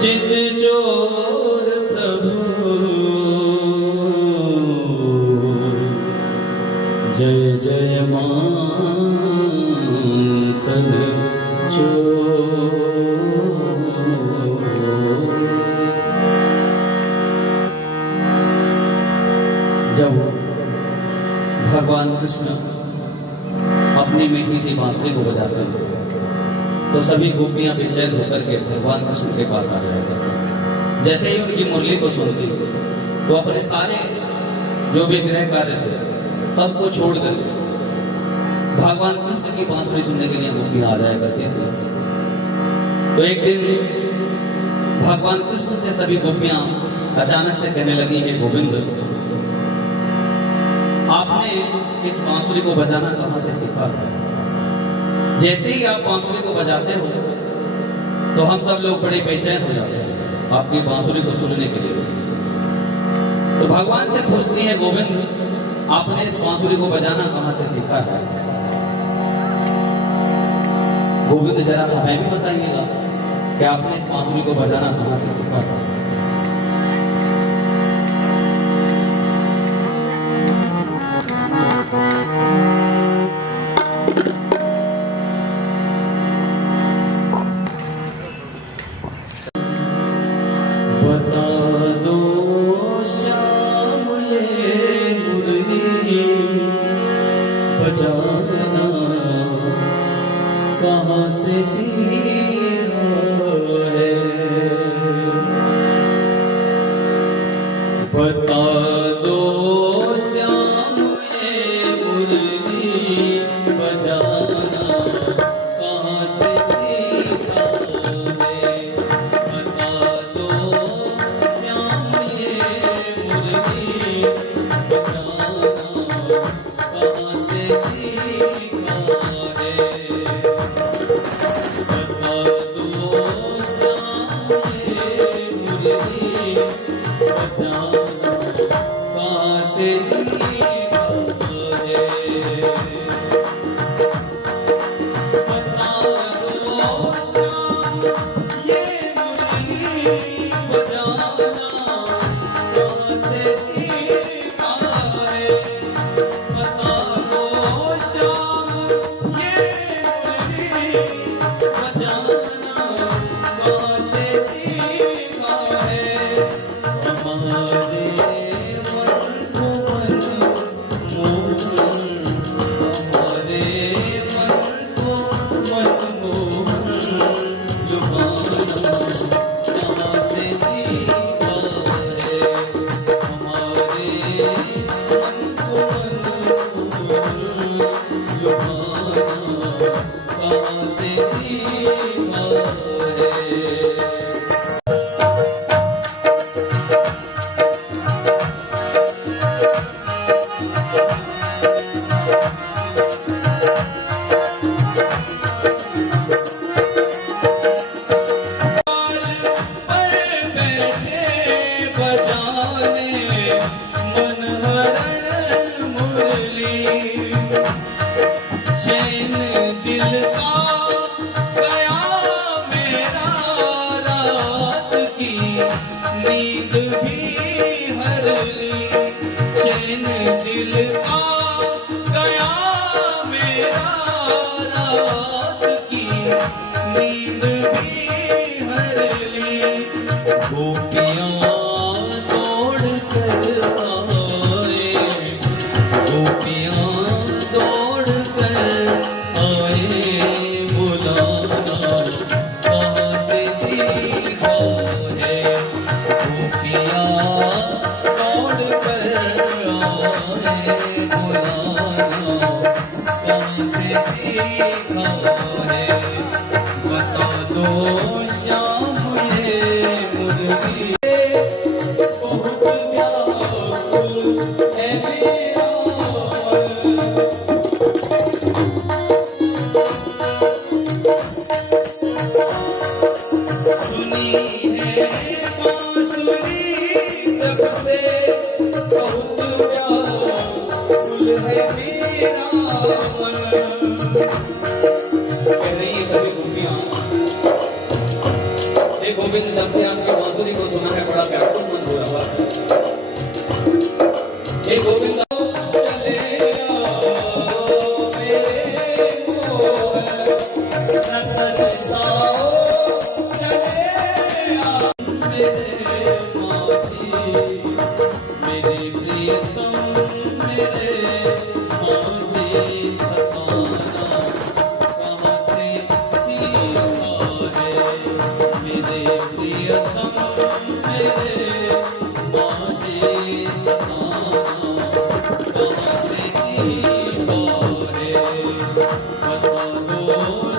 चित चोर प्रभु जय जय माखन चोर। जब भगवान कृष्ण अपनी मीठी सी बांसुरी को बजाते हैं तो सभी गोपियां बेचैन होकर के भगवान कृष्ण के पास आ जाया करते हैं। जैसे ही उनकी मुरली को सुनती तो अपने सारे जो भी गृह कार्य थे सबको छोड़ करके भगवान कृष्ण की बांसुरी सुनने के लिए गोपियां आ जाया करती थी। तो एक दिन भगवान कृष्ण से सभी गोपियां अचानक से कहने लगी, हे गोविंद, आपने इस बांसुरी को बजाना कहां से सीखा है? जैसे ही आप बांसुरी को बजाते हो तो हम सब लोग बड़े बेचैन हो जाते हैं आपकी बांसुरी को सुनने के लिए। तो भगवान से पूछती है, गोविंद, आपने इस बांसुरी को बजाना कहां से सीखा है? गोविंद, जरा हमें भी बताइएगा कि आपने इस बांसुरी को बजाना कहां से सीखा है? बता दो श्याम ये मुरली बजाना कहाँ से सीखा है? बता दो श्याम ये मुरली बजाना कहाँ से सीखा है? बता दो श्याम ये मुरली बजाना कहाँ से सीखा है? बता दो श्याम ये मुरली बजाना कहाँ से सीखा है? बता दो श्याम ये मुरली बजाना कहाँ से सीखा है? बता दो श्याम ये मुरली बजाना कहाँ से सीखा है? हमारे मन को मन मोहन, हमारे मन को मन मोहन लुभाना कहाँ से सीखा है? हमारे मन को मन मोहन लुभाना कहाँ से सीखा है? बजाने मनहरण मुरली चैन दिल का गया मेरा, रात की नींद भी हर ली। चैन दिल का गया मेरा, रात की नींद भी हर ली। गोपियां दौड़ कर आए, गोपियां दौड़ कर आए, बुलाना कहाँ से सीखा है? गोपियां दौड़ कर आए, बुलाना कहाँ से सीखा है? बता दो श्याम ये मुरली बहुत व्याकुल है मेरा मन। सुनी है बांसुरी जब से बहुत व्याकुल है मेरा मन। कह रही है सभी गोपियां, गोविंद जब से आपकी बांसुरी को सुना है बड़ा व्याकुल मन हो रहा है। हे गोविंद चले आओ मेरे मोहन रतन साओ चले आओ मेरे मासी मेरे प्रियतम मेरे मासी सताना कहाँ से सीखा है मेरे प्रियतम मेरे मासी सताना कहाँ से सीखा है बता दो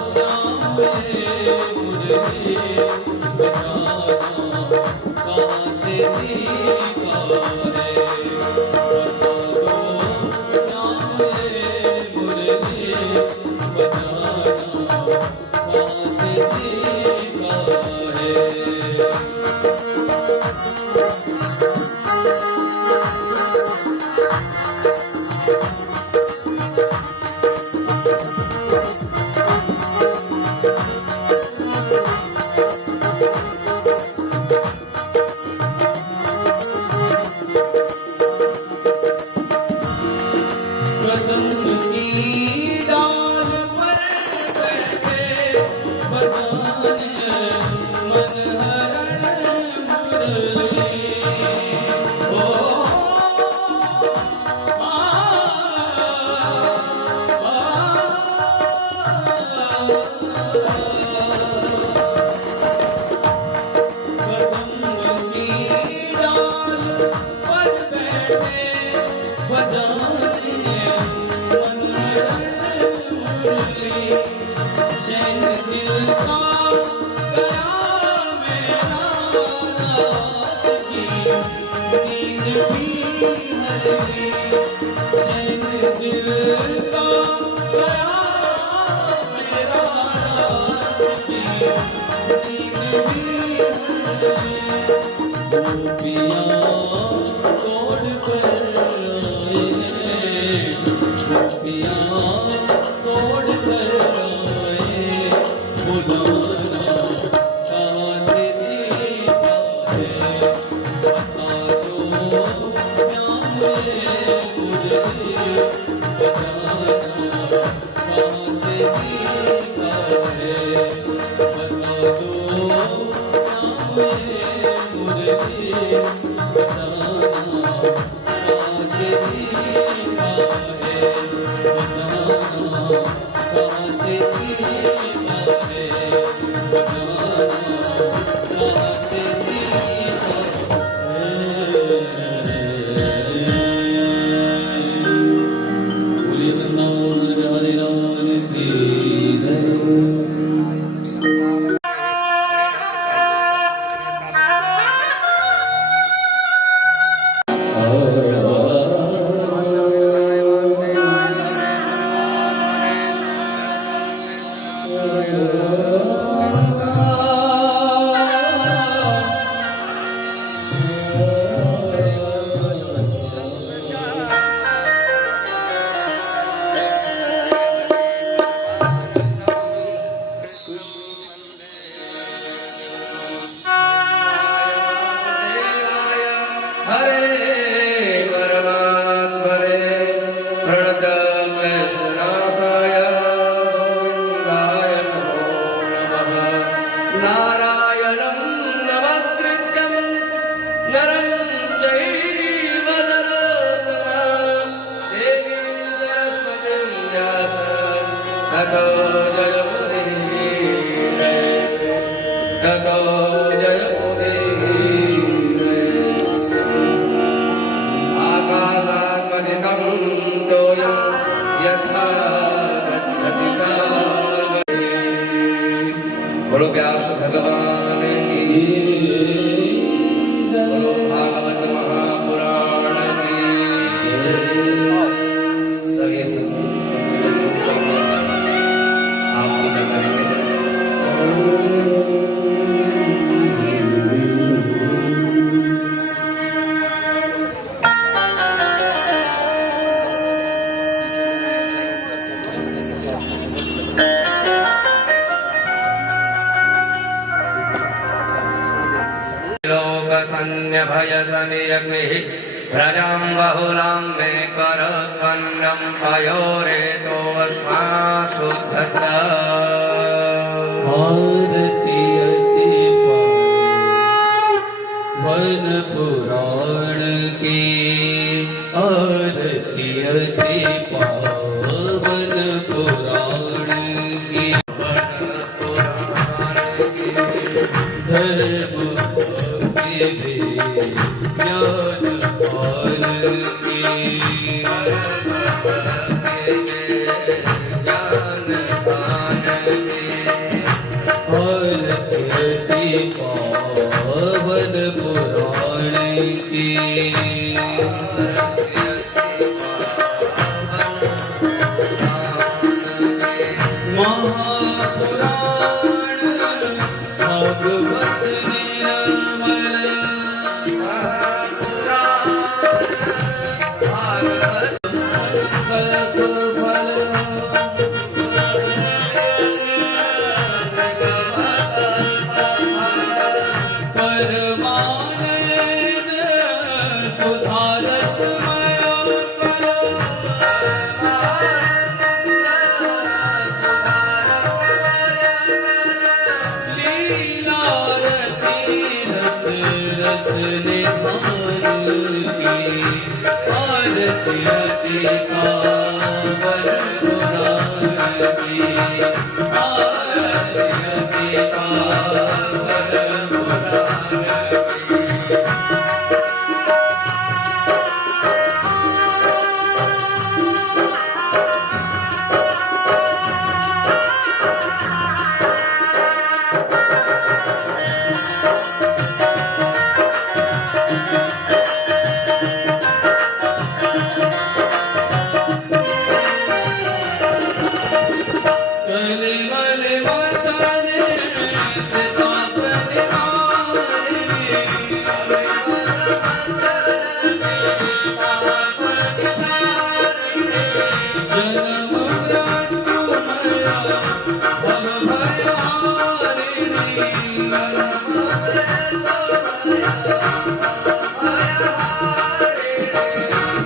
श्याम मेरे मुरली बजाना कहाँ से सीखा है बता दो श्याम मेरे मुरली बजाना कहाँ से सीखा है। कदम की डाल पर बैठे बजाने मन हरण मुरली ओ कदम की डाल पर बैठे बजाने मन हरण मुरली चैन दिल का गया मेरा रात की नींद भी हरवी चैन दिल का गया मेरा रात की नींद भी हरवी गोपियाँ तोड़ कर आए गोपियाँ तोड़ कर आए बुलाना कहाँ से सीखा है बता दो श्याम मेरे मुरली बजाना कहाँ से सीखा है बता दो श्याम मेरे मुरली बजाना कहाँ से सीखा है बजाना कहाँ से सीखा है बजाना कहाँ से सीखा है। बोलिए वृंदावन बिहारी लाल की जय। नारायणं नमस्कृत्यं नरं चैव नरोत्तमं देवीं सरस्वतीं व्यासं ततो जयमुदीरये ततो जयमुदीरये आकाशात्पतितं तोयं यथा गच्छति सागरे। बोलो व्यास भगवान की बोलो भागवत महापुराण की सभी आपकी करेंगे। सन्न्यभयसनियग्निः प्रजां बहुलां मे करत्वन्नं पयोरेतोऽस्मासु धत्ता आरती अति वन पुराण की आरती अति पावन पुराण की धर्म के ज्ञान पाल की आरती पावन पुराण की महापुराण भागवत निर्मल परमानंद सुधारसमय लीला रति रस रस निधान की आरती अति पावन पुराण की आरती अति पावन पुराण कलिमल वतन प्रताप जन्म मृत्यु मया भव भयारिणी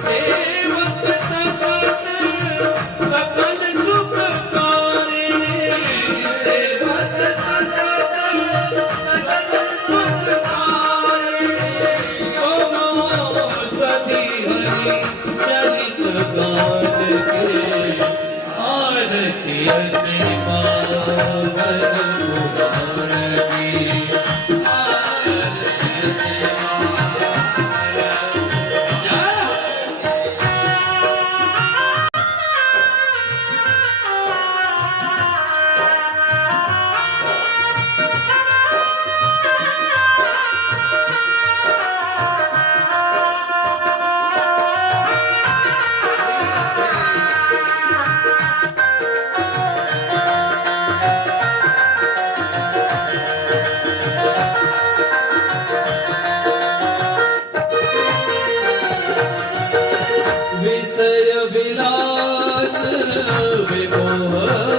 सेवक सतत सकल सुखकारिणी सेवक सतत सकल सुखकारिणी तुम सदी हरि चरित गान के आरती अति पावन पुराण की आरती अति विषय विलास विमोह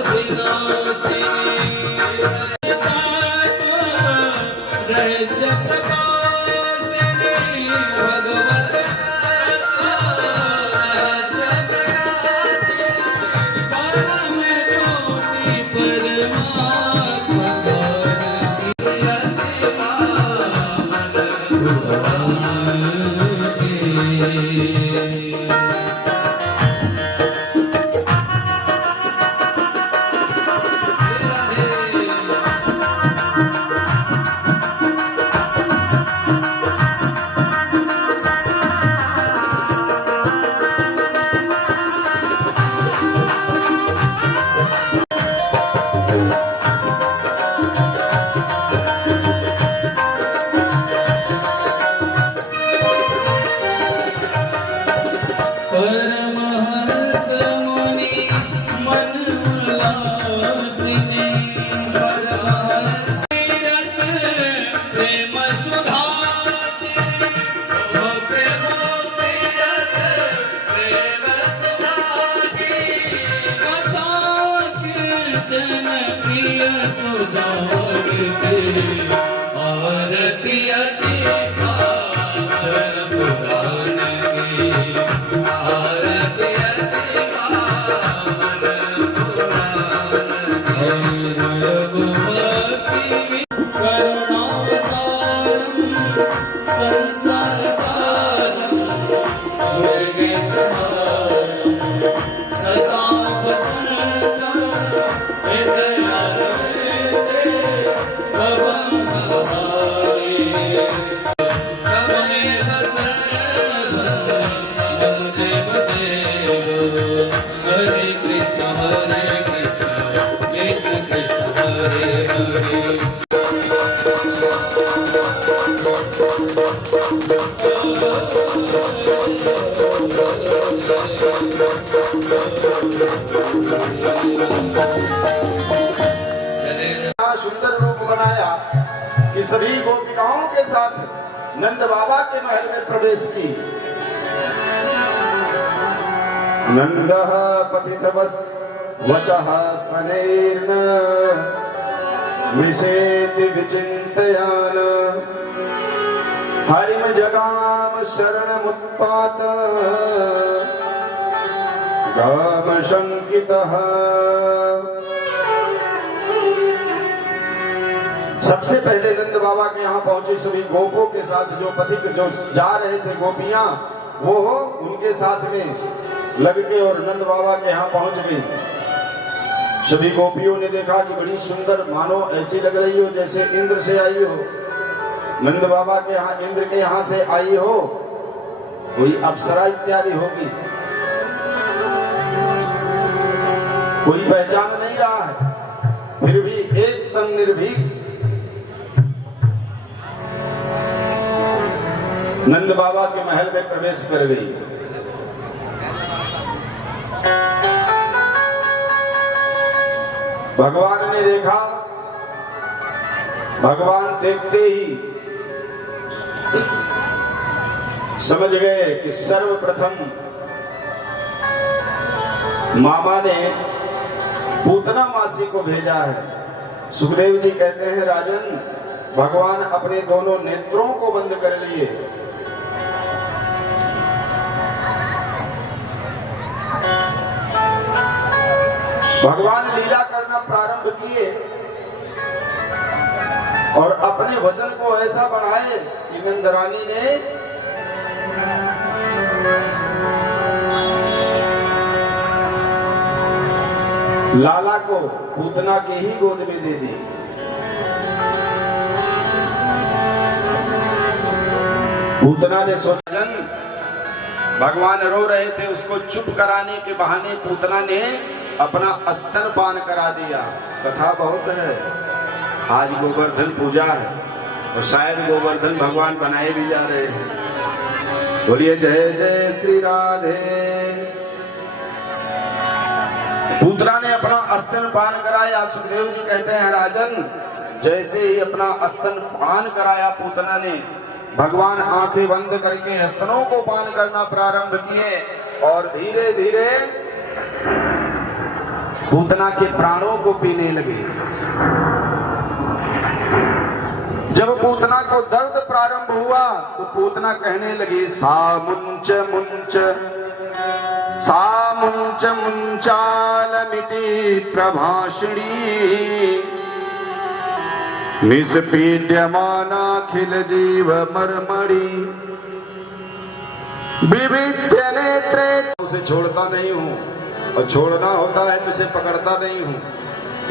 विनाशिनी रहस्य प्रकाशिनी भगवत रहस्य प्रकाशिनी परम ज्योति परमात्मा सुंदर रूप बनाया कि सभी गोपिकाओं के साथ नंद बाबा के महल में प्रवेश की। नंदः पतितवस् वचः सनैर्न विषेति विचिन्तयान हरिम जगाम शरणमुत्पात गाम शंकितः। सबसे पहले नंद बाबा के यहाँ पहुंचे सभी गोपों के साथ, जो पथिक जो जा रहे थे गोपियां वो उनके साथ में लग के और नंद बाबा के यहाँ पहुंच गई। सभी गोपियों ने देखा कि बड़ी सुंदर, मानो ऐसी लग रही हो जैसे इंद्र से आई हो, नंद बाबा के यहाँ इंद्र के यहाँ से आई हो, कोई अप्सरा इत्यादि होगी। कोई पहचान नहीं रहा है, फिर भी एकदम निर्भीक नंद बाबा के महल में प्रवेश कर गई। भगवान ने देखा, भगवान देखते ही समझ गए कि सर्वप्रथम मामा ने पूतना मासी को भेजा है। सुखदेव जी कहते हैं, राजन, भगवान अपने दोनों नेत्रों को बंद कर लिए। भगवान लीला करना प्रारंभ किए और अपने वजन को ऐसा बढ़ाए कि नंदरानी ने लाला को पूतना की ही गोद में दे दी। पूतना ने सोचा, भगवान रो रहे थे, उसको चुप कराने के बहाने पूतना ने अपना स्तनपान करा दिया। कथा बहुत है, आज गोवर्धन पूजा है और शायद गोवर्धन भगवान बनाए भी जा रहे हैं। बोलिए जय जय श्री राधे। पूतना ने अपना स्तनपान कराया। सुखदेव जी कहते हैं, राजन, जैसे ही अपना स्तनपान कराया पूतना ने, भगवान आंखें बंद करके स्तनों को पान करना प्रारंभ किए और धीरे धीरे पूतना के प्राणों को पीने लगे। जब पूतना को दर्द प्रारंभ हुआ तो पूतना कहने लगी, सा मुंच मुंच सा मुंच मुंचालमिति प्रभाषिणी निष्पीड्यमानाखिल जीव मर्मणि विविध्य नेत्रे। उसे छोड़ता नहीं हूँ और छोड़ना होता है तो उसे पकड़ता नहीं हूँ,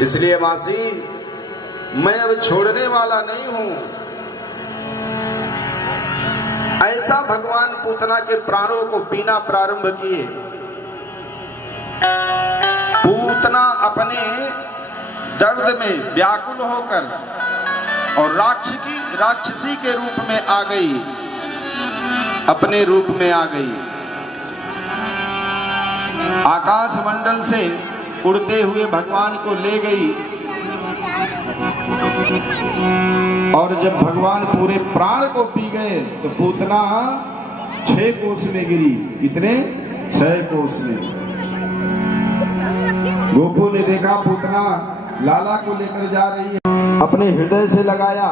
इसलिए मासी मैं अब छोड़ने वाला नहीं हूँ। ऐसा भगवान पूतना के प्राणों को पीना प्रारंभ किए। पूतना अपने दर्द में व्याकुल होकर और राक्षसी के रूप में आ गई, अपने रूप में आ गई। आकाश मंडल से उड़ते हुए भगवान को ले गई और जब भगवान पूरे प्राण को पी गए तो पूतना 6 कोस में गिरी। कितने? 6 कोस में। गोपू ने देखा पूतना लाला को लेकर जा रही है, अपने हृदय से लगाया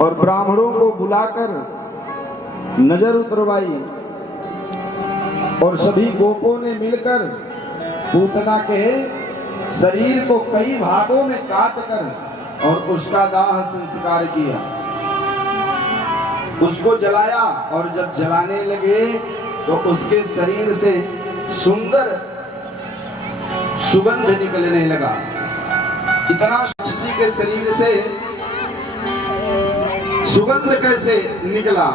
और ब्राह्मणों को बुलाकर नजर उतरवाई और सभी गोपों ने मिलकर पूतना के शरीर को कई भागों में काटकर और उसका दाह संस्कार किया, उसको जलाया। और जब जलाने लगे तो उसके शरीर से सुंदर सुगंध निकलने लगा। इतना किसी के शरीर से सुगंध कैसे निकला?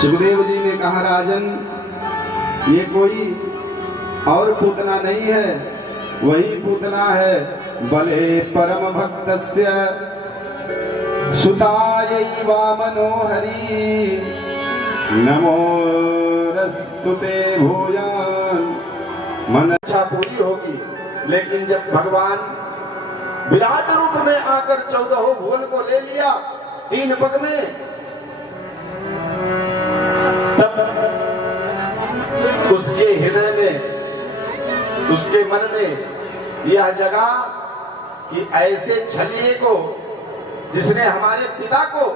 सुखदेव जी ने कहा, राजन, ये कोई और पूतना नहीं है, वही पूतना है। बले परम भक्तस्य सुता ध्यायै वामनो हरि नमो रस्तुते भूयान। मन इच्छा पूरी होगी, लेकिन जब भगवान विराट रूप में आकर 14 भुवन को ले लिया 3 पग में, तब उसके हृदय में, उसके मन में यह जगा कि ऐसे छलिए को, जिसने हमारे पिता को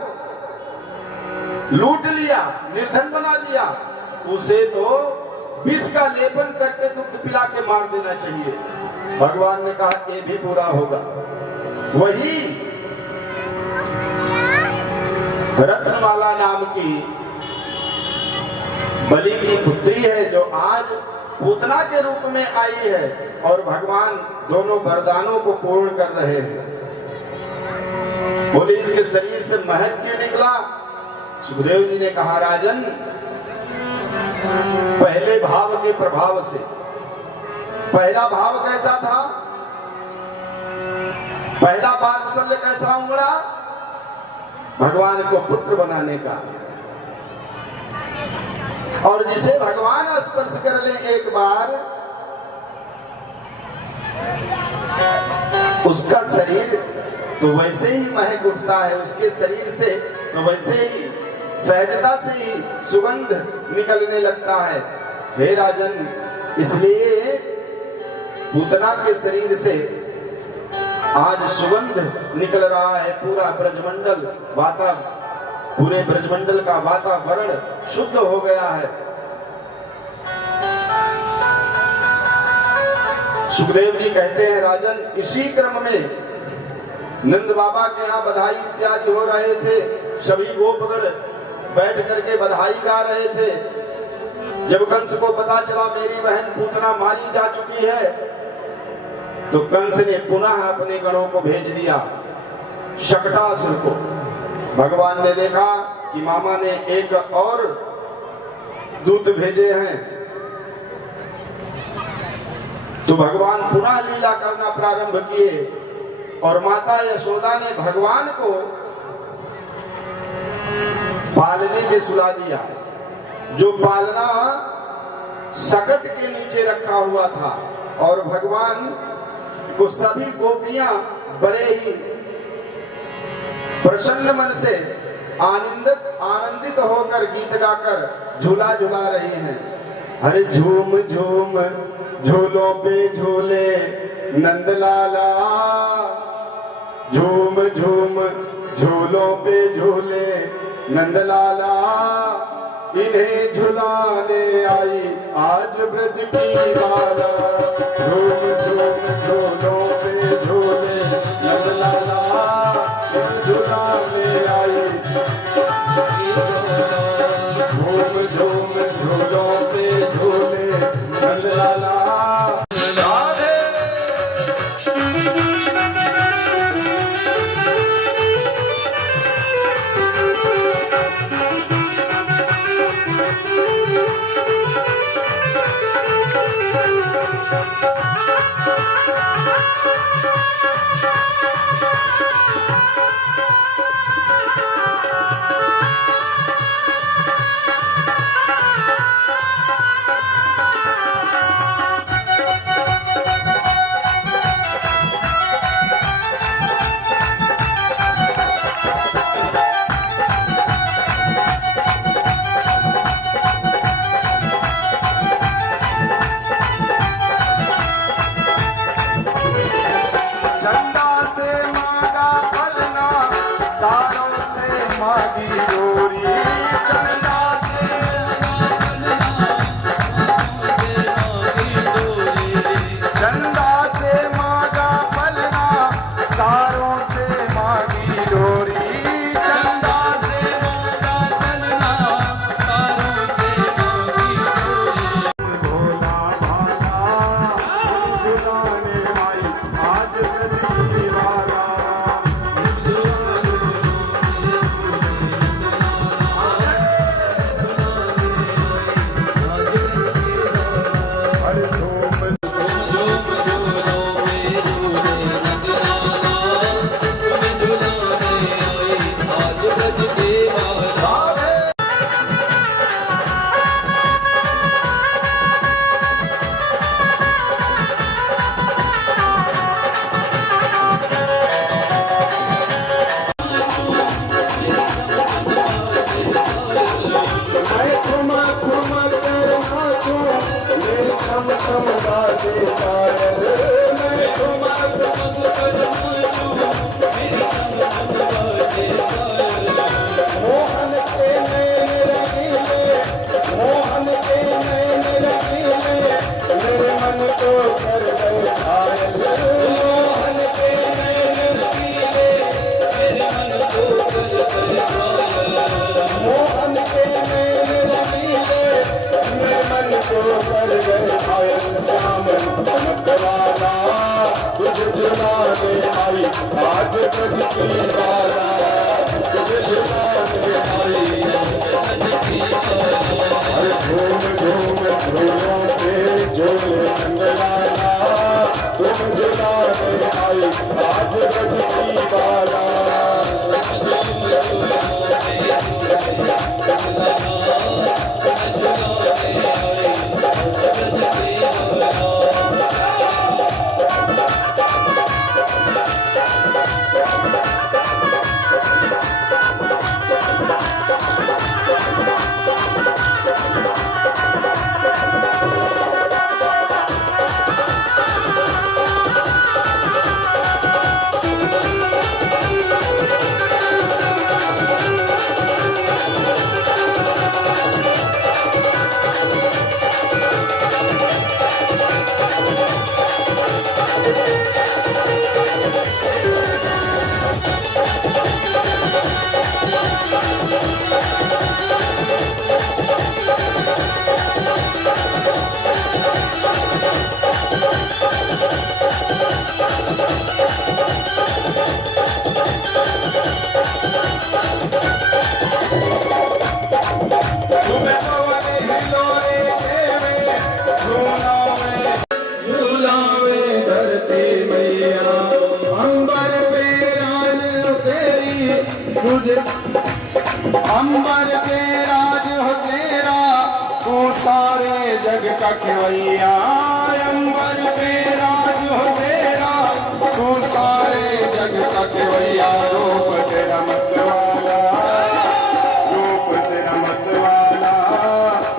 लूट लिया, निर्धन बना दिया, उसे तो विष का लेपन करके दुग्ध पिला के मार देना चाहिए। भगवान ने कहा ये भी पूरा होगा। वही रत्नमाला नाम की बलि की पुत्री है, जो आज पूतना के रूप में आई है और भगवान दोनों वरदानों को पूर्ण कर रहे हैं। बोले इसके शरीर से महक क्यों निकला? सुखदेव जी ने कहा राजन, पहले भाव के प्रभाव से। पहला भाव कैसा था? पहला वात्सल्य कैसा उमड़ा? भगवान को पुत्र बनाने का। और जिसे भगवान स्पर्श कर ले एक बार, उसका शरीर तो वैसे ही महक उठता है, उसके शरीर से तो वैसे ही सहजता से ही सुगंध निकलने लगता है। हे राजन, इसलिए पूतना के शरीर से आज सुगंध निकल रहा है। पूरा ब्रजमंडल पूरे ब्रजमंडल का वातावरण शुद्ध हो गया है। सुखदेव जी कहते हैं राजन, इसी क्रम में नंद बाबा के यहाँ बधाई इत्यादि हो रहे थे। सभी गोपगण बैठ करके बधाई गा रहे थे। जब कंस को पता चला मेरी बहन पूतना मारी जा चुकी है, तो कंस ने पुनः अपने गणों को भेज दिया शकटासुर को। भगवान ने देखा कि मामा ने एक और दूत भेजे हैं, तो भगवान पुनः लीला करना प्रारंभ किए और माता यशोदा ने भगवान को पालने में सुला दिया। जो पालना सकट के नीचे रखा हुआ था और भगवान को सभी गोपियां बड़े ही प्रसन्न मन से आनंदित होकर गीत गाकर झूला झूला रहे हैं। अरे झूम झूम झूलों पे झूले नंदलाला, झूम झूम झूलों पे झूले नंदलाला, इन्हें झुलाने आई आज ब्रज की बाला। झूम झूम झूलों पे झूले नंदलाला, झुलाने आई। झूम झूम झूलों पे झूले नंदलाला। नंदलाला तुझे झुलाने आई आज ब्रज की बाला तुझे झुलाने आई अरे झूम झूम झूलों पे झूले नंदलाला तुम झुलाने आई आज ब्रज की बाला अंबर के राज हो तेरा तू सारे जग का खेवैया अंबर के राज हो तेरा तू सारे जग का खेवैया रूप तेरा मतवाला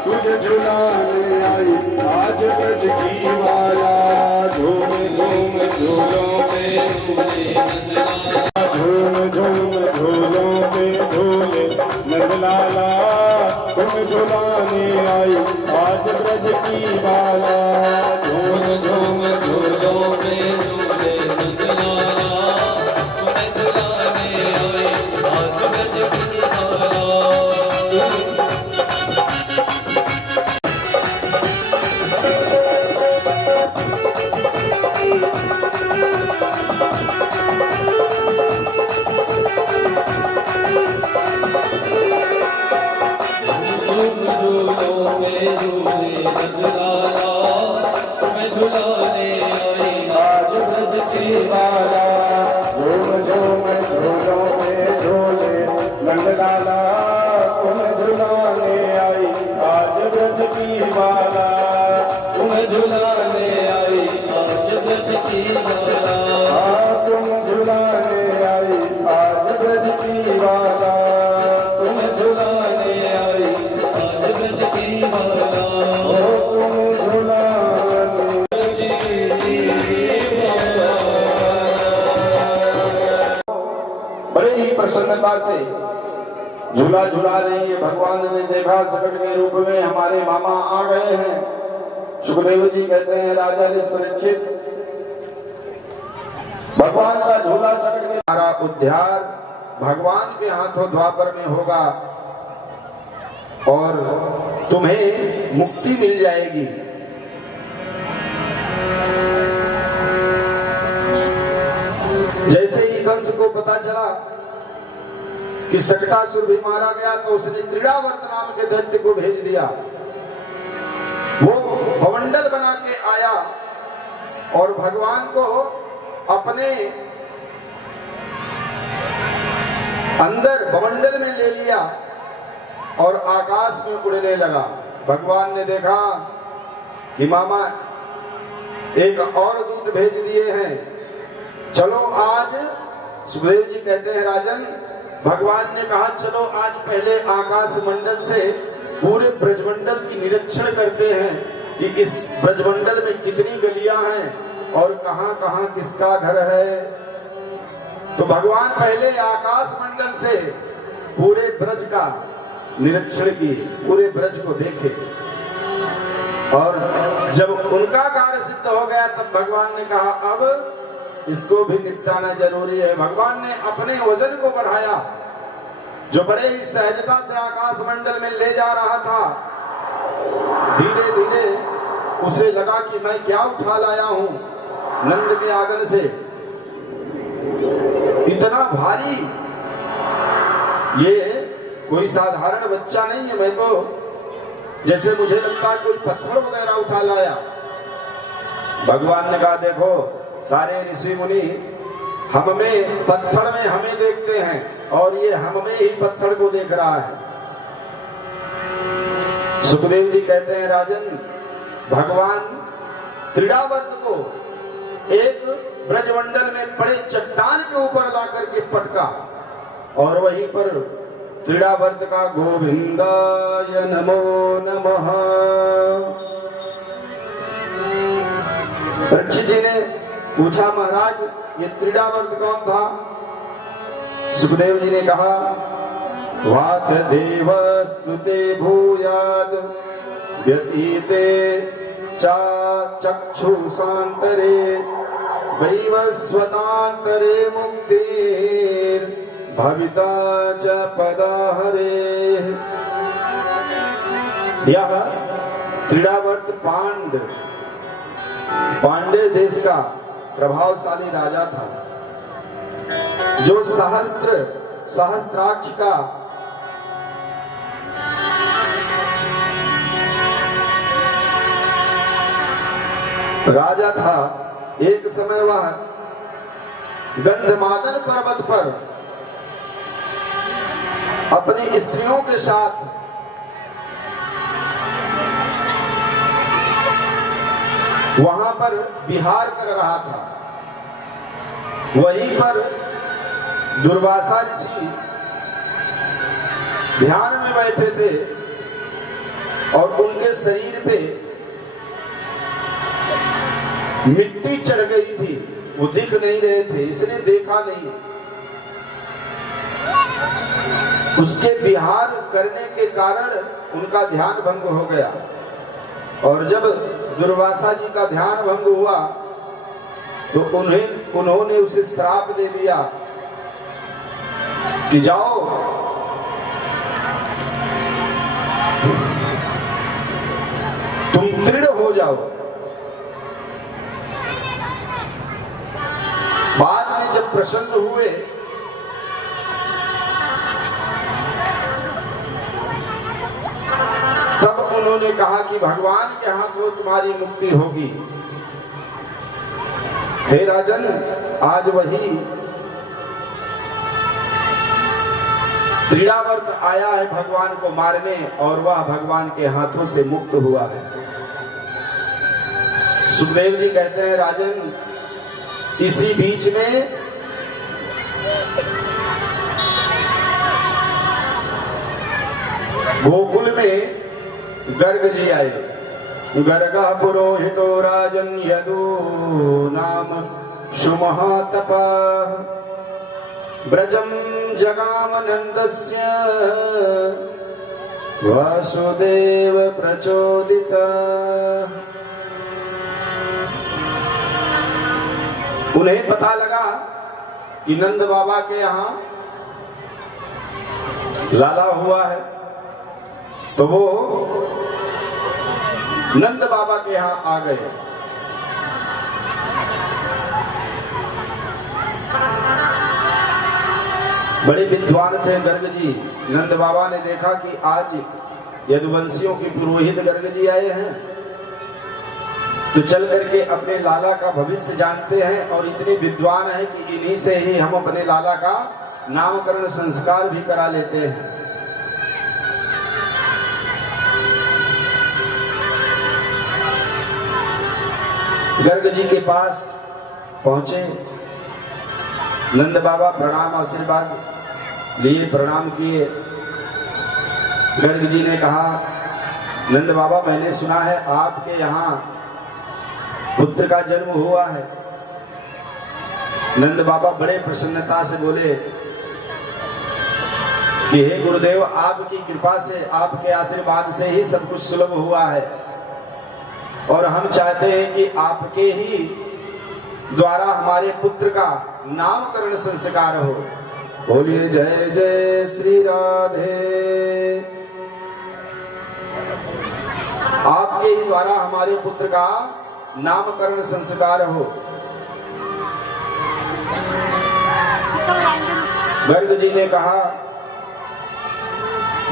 तुझे झुलाने आई आज ब्रज की बाला झूम झूम झूलों पे झूले झूम झूम झूलों पे झूले नंदलाला तुम झुलाने आई आज ब्रज की बाला झूम झूम झूलों पे झूले नंदलाला तुम झुलाने आई आज ब्रज की बाला नंदलाला तुम झुलाने आई आज ब्रज की बाला तुम झुलाने आई आज ब्रज की बाला तुम झुलाने आई आज ब्रज की बाला तुम झुलाने आई आज ब्रज की बाला तुम झुलाने बड़े ही प्रसन्नता से झूला झूला रही है। भगवान ने देखा सकट के रूप में हमारे मामा आ गए हैं। सुखदेव जी कहते हैं राजा परीक्षित भगवान का झूला सकट के हमारा उद्धार भगवान के हाथों द्वापर में होगा और तुम्हें मुक्ति मिल जाएगी। जैसे ही कंस को पता चला कि सकटासुर भी मारा गया तो उसने त्रिडावर्त नाम के दैत्य को भेज दिया। वो भवंडल बना के आया और भगवान को अपने अंदर भवंडल में ले लिया और आकाश में उड़ने लगा। भगवान ने देखा कि मामा एक और दूत भेज दिए हैं, चलो आज। सुखदेव जी कहते हैं राजन भगवान ने कहा चलो आज पहले आकाश मंडल से पूरे ब्रजमंडल की निरीक्षण करते हैं कि इस ब्रजमंडल में कितनी गलियां हैं और कहां कहां किसका घर है। तो भगवान पहले आकाश मंडल से पूरे ब्रज का निरीक्षण किए, पूरे ब्रज को देखे और जब उनका कार्य सिद्ध हो गया तब भगवान ने कहा अब इसको भी निपटाना जरूरी है। भगवान ने अपने वजन को बढ़ाया जो बड़े ही सहजता से आकाश मंडल में ले जा रहा था। धीरे धीरे उसे लगा कि मैं क्या उठा लाया हूं नंद के आंगन से, इतना भारी, ये कोई साधारण बच्चा नहीं है, मैं तो जैसे मुझे लगता है कोई पत्थर वगैरह उठा लाया। भगवान ने कहा देखो सारे ऋषि मुनि हम में पत्थर में हमें देखते हैं और ये हम में ही पत्थर को देख रहा है। सुखदेव जी कहते हैं राजन, भगवान त्रिडावर्त को एक ब्रजमंडल में पड़े चट्टान के ऊपर ला करके पटका और वहीं पर त्रिडावर्त का गोविंदाय नमो नमः। परीक्षित जी ने पूछा महाराज ये त्रिडावर्त कौन था? सुखदेव जी ने कहा वात देवस्तुते भूयाद व्यतीते चा चक्षुषांतरे वैवस्वतांतरे मुक्तिर् भविता च पदाहरे। यह त्रिडावर्त पांडे देश का प्रभावशाली राजा था जो सहस्त्राक्ष का राजा था। एक समय वह गंधमादन पर्वत पर अपनी स्त्रियों के साथ वहां पर विहार कर रहा था। वहीं पर दुर्वासा ऋषि ध्यान में बैठे थे और उनके शरीर पे मिट्टी चढ़ गई थी, वो दिख नहीं रहे थे, इसने देखा नहीं। उसके विहार करने के कारण उनका ध्यान भंग हो गया और जब दुर्वासा जी का ध्यान भंग हुआ तो उन्होंने उसे श्राप दे दिया कि जाओ तुम दृढ़ हो जाओ। बाद में जब प्रसन्न हुए तब उन्होंने कहा कि भगवान के हाथों तुम्हारी मुक्ति होगी। हे राजन, आज वही त्रिडावर्त आया है भगवान को मारने और वह भगवान के हाथों से मुक्त हुआ है। सुखदेव जी कहते हैं राजन, इसी बीच में गोकुल में गर्ग जी आए। गर्ग पुरोहितो राजन यदु नाम सुमहातपा ब्रजम जगाम नंदस्य वासुदेव प्रचोदिता। उन्हें पता लगा कि नंद बाबा के यहाँ लाला हुआ है, तो वो नंद बाबा के यहाँ आ गए। बड़े विद्वान थे गर्ग जी। नंद बाबा ने देखा कि आज यदुवंशियों के पुरोहित गर्ग जी आए हैं, तो चल करके अपने लाला का भविष्य जानते हैं और इतने विद्वान हैं कि इन्हीं से ही हम अपने लाला का नामकरण संस्कार भी करा लेते हैं। गर्ग जी के पास पहुंचे, नंद बाबा प्रणाम आशीर्वाद लिए, प्रणाम किए। गर्ग जी ने कहा, नंद बाबा मैंने सुना है आपके यहाँ पुत्र का जन्म हुआ है। नंद बाबा बड़े प्रसन्नता से बोले कि हे गुरुदेव, आपकी कृपा से, आपके आशीर्वाद से ही सब कुछ सुलभ हुआ है और हम चाहते हैं कि आपके ही द्वारा हमारे पुत्र का नामकरण संस्कार हो। बोलिए जय जय श्री राधे। आपके आपके ही द्वारा हमारे पुत्र का नामकरण संस्कार हो। गर्ग जी ने कहा,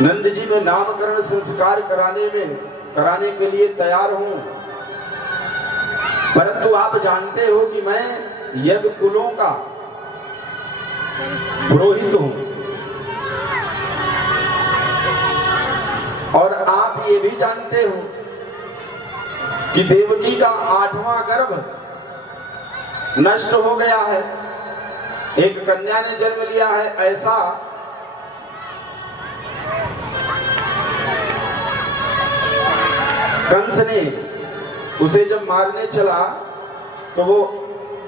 नंद जी मैं नामकरण संस्कार कराने के लिए तैयार हूं, परंतु आप जानते हो कि मैं यज्ञ कुलों का पुरोहित हूं, और आप ये भी जानते हो कि देवकी का 8वां गर्भ नष्ट हो गया है, एक कन्या ने जन्म लिया है। ऐसा कंस ने उसे जब मारने चला तो वो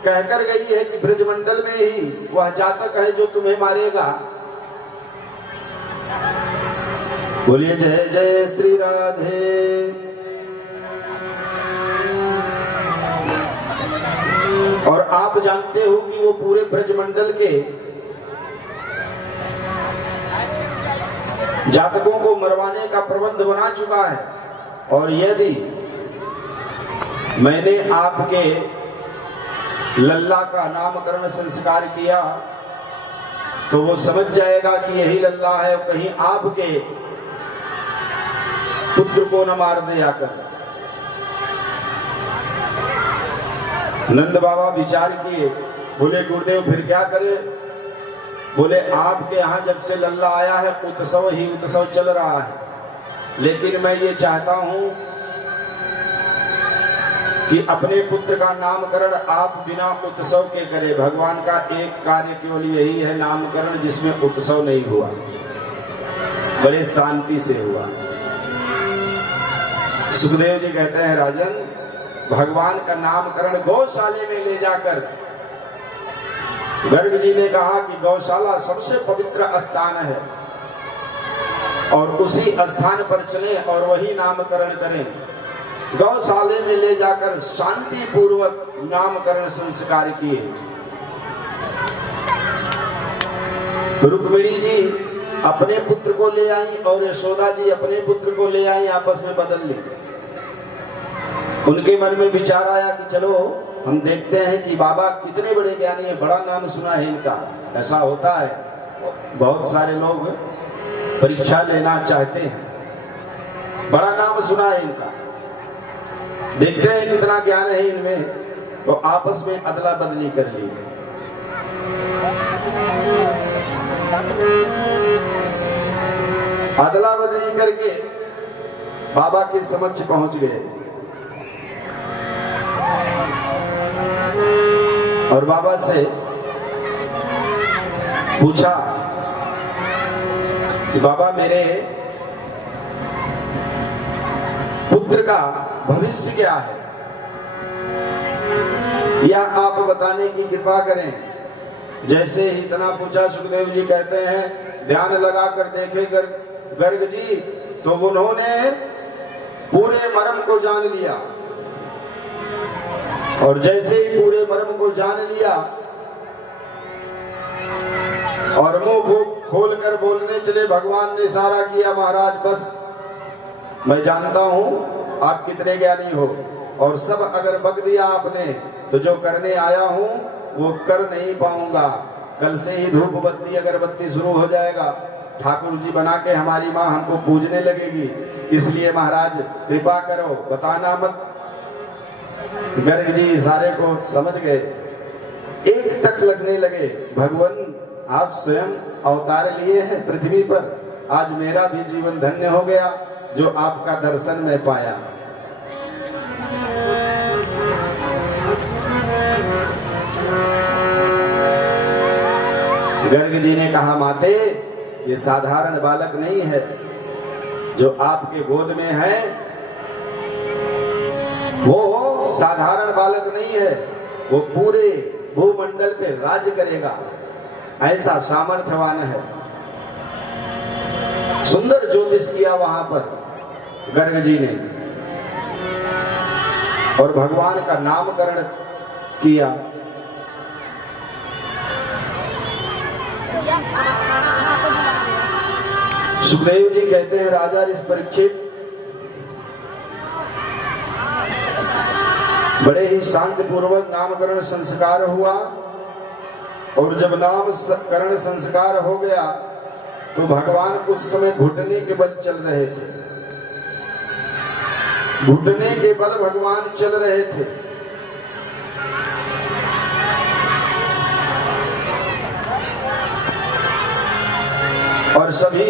कहकर गई है कि ब्रजमंडल में ही वह जातक है जो तुम्हें मारेगा। बोलिए जय जय श्री राधे। और आप जानते हो कि वो पूरे ब्रजमंडल के जातकों को मरवाने का प्रबंध बना चुका है, और यदि मैंने आपके लल्ला का नामकरण संस्कार किया तो वो समझ जाएगा कि यही लल्ला है, कहीं आपके पुत्र को न मार दे आकर। नंद बाबा विचार किए, बोले गुरुदेव फिर क्या करे? बोले आपके यहाँ जब से लल्ला आया है उत्सव ही उत्सव चल रहा है, लेकिन मैं ये चाहता हूं कि अपने पुत्र का नामकरण आप बिना उत्सव के करें। भगवान का एक कार्य केवल यही है नामकरण, जिसमें उत्सव नहीं हुआ, बड़े शांति से हुआ। सुखदेव जी कहते हैं, राजन भगवान का नामकरण गौशाले में ले जाकर, गर्ग जी ने कहा कि गौशाला सबसे पवित्र स्थान है, और उसी स्थान पर चले और वही नामकरण करें। गौशाले में ले जाकर शांति पूर्वक नामकरण संस्कार किए। रुक्मिणी जी अपने पुत्र को ले आई और यशोदा जी अपने पुत्र को ले आई, आपस में बदल ली। उनके मन में विचार आया कि चलो हम देखते हैं कि बाबा कितने बड़े ज्ञानी है, बड़ा नाम सुना है इनका। ऐसा होता है, बहुत सारे लोग परीक्षा लेना चाहते हैं, बड़ा नाम सुना है इनका, देखते हैं कितना ज्ञान है इनमें, तो आपस में अदला बदली कर ली। अदला बदली करके बाबा के समक्ष पहुंच गए और बाबा से पूछा कि बाबा मेरे पुत्र का भविष्य क्या है, या आप बताने की कृपा करें। जैसे ही इतना पूछा, सुखदेव जी कहते हैं ध्यान लगा कर देखे गर्ग जी, तो उन्होंने पूरे मर्म को जान लिया, और जैसे ही पूरे मर्म को जान लिया और मुंह खोल कर बोलने चले, भगवान ने इशारा किया, महाराज बस मैं जानता हूं आप कितने ज्ञानी हो, और सब अगर बक दिया आपने तो जो करने आया हूं वो कर नहीं पाऊंगा। कल से ही धूप बत्ती अगरबत्ती शुरू हो जाएगा, ठाकुर जी बना के हमारी माँ हमको पूजने लगेगी, इसलिए महाराज कृपा करो बताना मत। गर्ग जी इशारे को समझ गए, एक टक लगने लगे, भगवान आप स्वयं अवतार लिए हैं पृथ्वी पर, आज मेरा भी जीवन धन्य हो गया जो आपका दर्शन में पाया। गर्ग जी ने कहा, माते ये साधारण बालक नहीं है जो आपके गोद में है, वो साधारण बालक नहीं है, वो पूरे भूमंडल पे राज्य करेगा, ऐसा सामर्थ्यवान है। सुंदर ज्योतिष किया वहां पर गर्ग जी ने, और भगवान का नामकरण किया। सुखदेव जी कहते हैं, राजा ऋषि परीक्षित बड़े ही शांति पूर्वक नामकरण संस्कार हुआ। और जब नामकरण संस्कार हो गया तो भगवान उस समय घुटने के बल चल रहे थे। घुटने के बल भगवान चल रहे थे। और सभी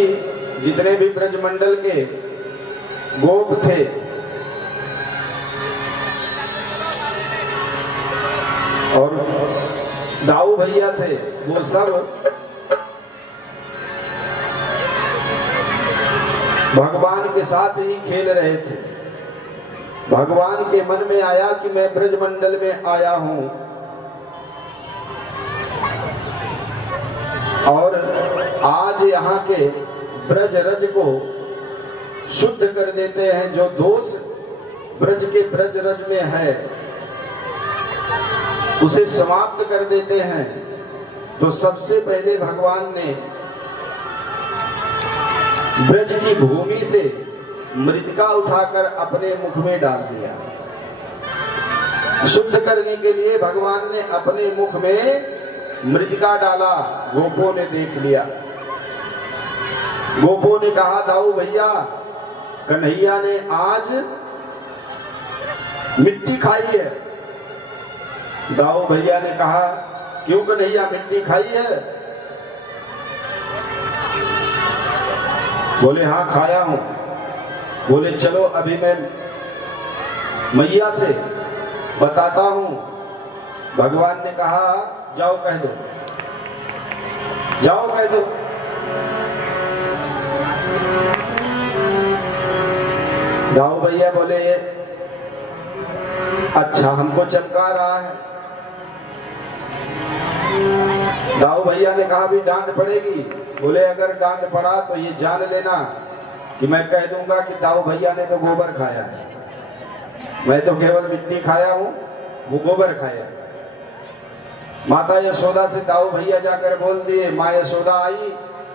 जितने भी ब्रजमंडल के गोप थे और दाऊ भैया थे, वो सब भगवान के साथ ही खेल रहे थे। भगवान के मन में आया कि मैं ब्रजमंडल में आया हूं और आज यहाँ के ब्रज रज को शुद्ध कर देते हैं। जो दोष ब्रज के ब्रज रज में है उसे समाप्त कर देते हैं। तो सबसे पहले भगवान ने ब्रज की भूमि से मृतिका उठाकर अपने मुख में डाल दिया। शुद्ध करने के लिए भगवान ने अपने मुख में मृतिका डाला। गोपों ने देख लिया। गोपों ने कहा, दाऊ भैया, कन्हैया ने आज मिट्टी खाई है। दाऊ भैया ने कहा, क्यों कन्हैया मिट्टी खाई है? बोले, हाँ खाया हूं। बोले, चलो अभी मैं मैया से बताता हूं। भगवान ने कहा, जाओ कह दो, जाओ कह दो। दाऊ भैया बोले, अच्छा हमको चमका रहा है। दाऊ भैया ने कहा, भी डांट पड़ेगी। बोले, अगर डांट पड़ा तो ये जान लेना कि मैं कह दूंगा कि दाऊ भैया ने तो गोबर खाया है, मैं तो केवल मिट्टी खाया हूं, वो गोबर खाया। माता यशोदा से दाऊ भैया जाकर बोल दिए। माँ यशोदा आई,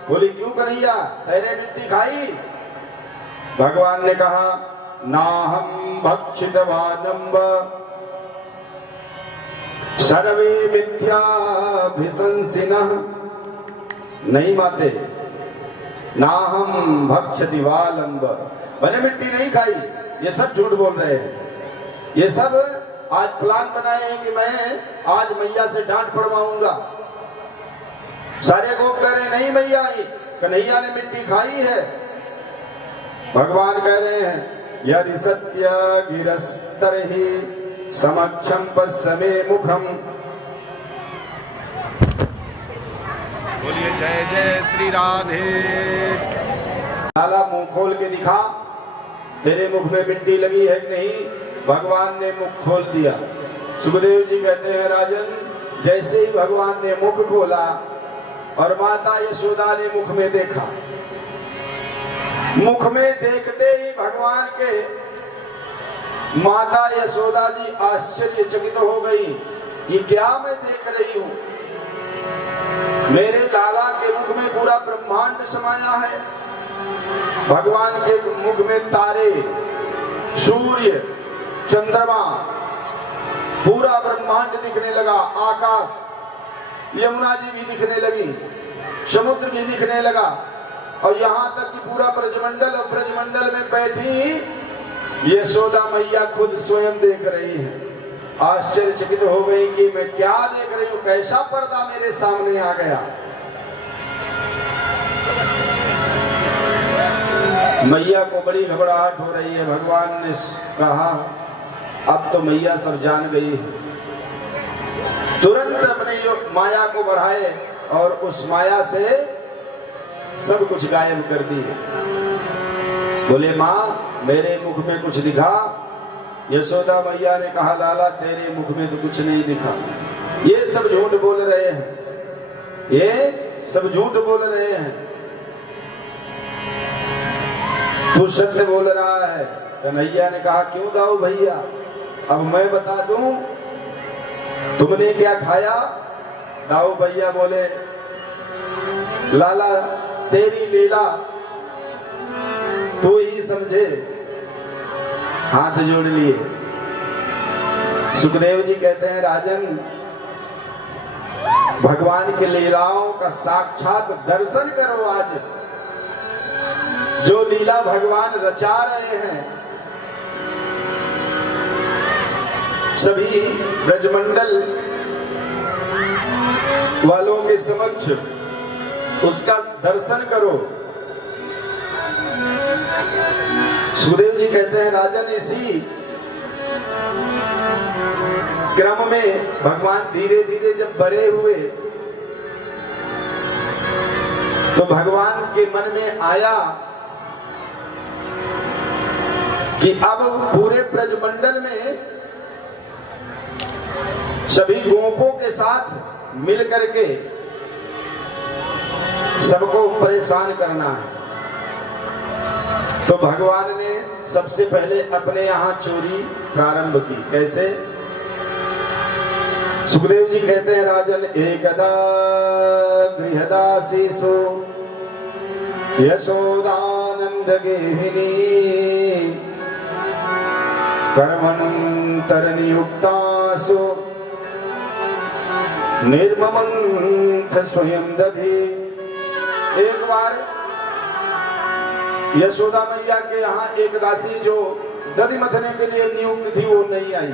बोली, क्यों कन्हैया तेरे मिट्टी खाई? भगवान ने कहा, नाहं भक्षितवानम्ब सर्वे मिथ्याभिशंसिनः। नहीं माते, नाहं भक्षति वालंब, मैंने मिट्टी नहीं खाई। ये सब झूठ बोल रहे हैं। ये सब आज प्लान बनाए हैं कि मैं आज मैया से डांट पड़वाऊंगा। सारे गोप कह रहे, नहीं मैया आई, कन्हैया ने मिट्टी खाई है। भगवान कह रहे हैं, यदि सत्य गिरस्तरहि समक्षम पश्यमे मुखम। बोलिए जय जय श्री राधे। लाला मुंह खोल के दिखा, तेरे मुख में मिट्टी लगी है कि नहीं? भगवान ने मुख खोल दिया। सुखदेव जी कहते हैं, राजन, जैसे ही भगवान ने मुख खोला और माता यशोदा ने मुख में देखा, मुख में देखते ही भगवान के माता यशोदा जी आश्चर्यचकित हो गई। ये क्या मैं देख रही हूं? मेरे लाला के मुख में पूरा ब्रह्मांड समाया है। भगवान के मुख में तारे, सूर्य, चंद्रमा, पूरा ब्रह्मांड दिखने लगा। आकाश, यमुना जी भी दिखने लगी, समुद्र भी दिखने लगा, और यहाँ तक कि पूरा ब्रजमंडल, और ब्रजमंडल में बैठी यशोदा मैया खुद स्वयं देख रही है। आश्चर्यचकित हो गई कि मैं क्या देख रही हूँ, कैसा पर्दा मेरे सामने आ गया। मैया को बड़ी घबराहट हो रही है। भगवान ने कहा, अब तो मैया सब जान गई है। तुरंत अपने माया को बढ़ाए और उस माया से सब कुछ गायब कर दिए। बोले, माँ मेरे मुख में कुछ दिखा? यशोदा मैया ने कहा, लाला तेरे मुख में तो कुछ नहीं दिखा। ये सब झूठ बोल रहे हैं, ये सब झूठ बोल रहे हैं, तू सत्य बोल रहा है। कन्हैया ने कहा, क्यों दाऊ भैया, अब मैं बता दूं तुमने क्या खाया? दाऊ भैया बोले, लाला तेरी लीला तू ही समझे। हाथ जोड़ लिए। सुखदेव जी कहते हैं राजन, भगवान की लीलाओं का साक्षात दर्शन करो। आज जो लीला भगवान रचा रहे हैं, सभी ब्रजमंडल वालों के समक्ष उसका दर्शन करो। सुखदेव जी कहते हैं राजन, इसी क्रम में भगवान धीरे धीरे जब बड़े हुए तो भगवान के मन में आया कि अब पूरे ब्रजमंडल में सभी गोपों के साथ मिल करके सबको परेशान करना है। तो भगवान ने सबसे पहले अपने यहां चोरी प्रारंभ की। कैसे? सुखदेव जी कहते हैं राजन, एकदा गृहदासीसु यशोदानंद गेहिनी कर्मंतर नियुक्तासु निर्ममंथ स्वयं दधि। एक बार यशोदा मैया के यहाँ एक दासी जो दधि मथने के लिए नियुक्त थी वो नहीं आई।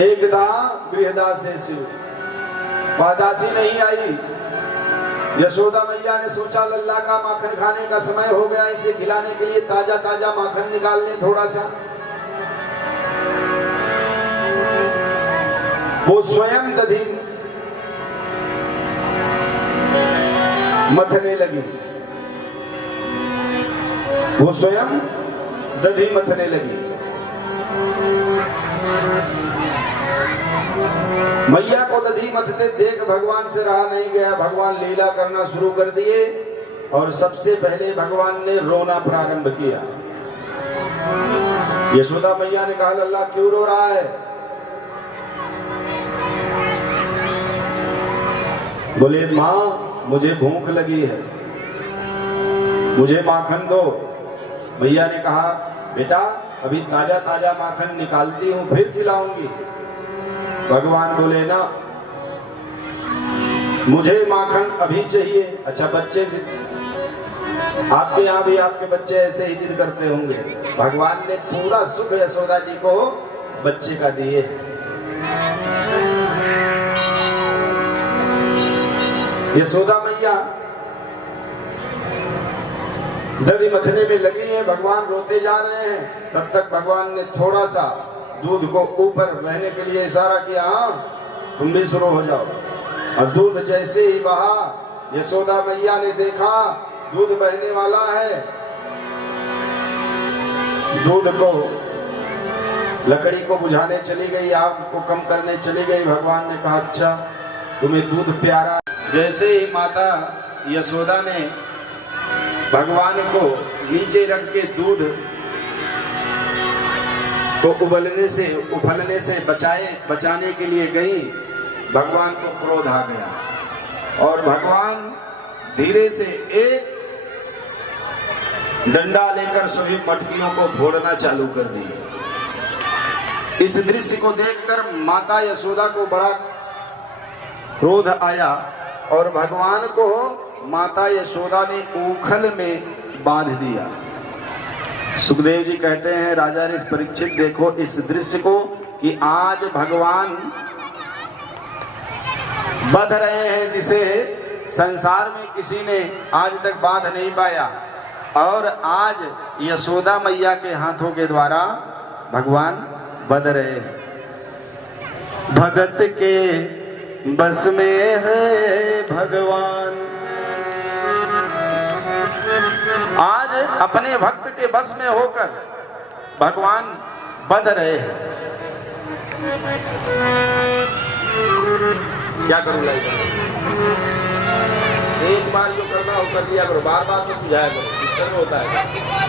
एकदा गृहदासीसु, वह दासी नहीं आई। यशोदा मैया ने सोचा लल्ला का माखन खाने का समय हो गया, इसे खिलाने के लिए ताजा ताजा माखन निकाल लें थोड़ा सा। वो स्वयं दधि मथने लगी। वो स्वयं दधि मथने लगी। मैया को दधि मथते देख भगवान से रहा नहीं गया। भगवान लीला करना शुरू कर दिए और सबसे पहले भगवान ने रोना प्रारंभ किया। यशोदा मैया ने कहा, लल्ला क्यों रो रहा है? बोले, माँ मुझे भूख लगी है, मुझे माखन दो। मैया ने कहा, बेटा अभी ताजा ताजा माखन निकालती हूँ फिर खिलाऊंगी। भगवान बोले, ना मुझे माखन अभी चाहिए। अच्छा बच्चे, आपके यहाँ भी आपके बच्चे ऐसे ही जिद करते होंगे। भगवान ने पूरा सुख यशोदा जी को बच्चे का दिए। यशोदा मैया दधि मथने में लगी है, भगवान रोते जा रहे हैं। तब तक भगवान ने थोड़ा सा दूध को ऊपर बहने के लिए इशारा किया, हाँ तुम भी शुरू हो जाओ। और दूध जैसे ही बहा, यशोदा मैया ने देखा दूध बहने वाला है। दूध को, लकड़ी को बुझाने चली गई, आग को कम करने चली गई। भगवान ने कहा, अच्छा तुम्हें दूध प्यारा। जैसे ही माता यशोदा ने भगवान को नीचे रख के दूध को उबलने से बचाने के लिए गई, भगवान को क्रोध आ गया और भगवान धीरे से एक डंडा लेकर सभी मटकियों को फोड़ना चालू कर दिए। इस दृश्य को देखकर माता यशोदा को बड़ा क्रोध आया और भगवान को माता यशोदा ने ऊखल में बांध दिया। सुखदेव जी कहते हैं, राजा ऋषि परीक्षित देखो इस दृश्य को कि आज भगवान बंध रहे हैं जिसे संसार में किसी ने आज तक बांध नहीं पाया, और आज यशोदा मैया के हाथों के द्वारा भगवान बंध रहे हैं। भगत के बस में है भगवान, आज अपने भक्त के बस में होकर भगवान बंध रहे हैं। क्या करूँ लाइक, एक बार जो करना हो कर दिया करो, बार बार तो बुझाया करो, इस तरह होता है।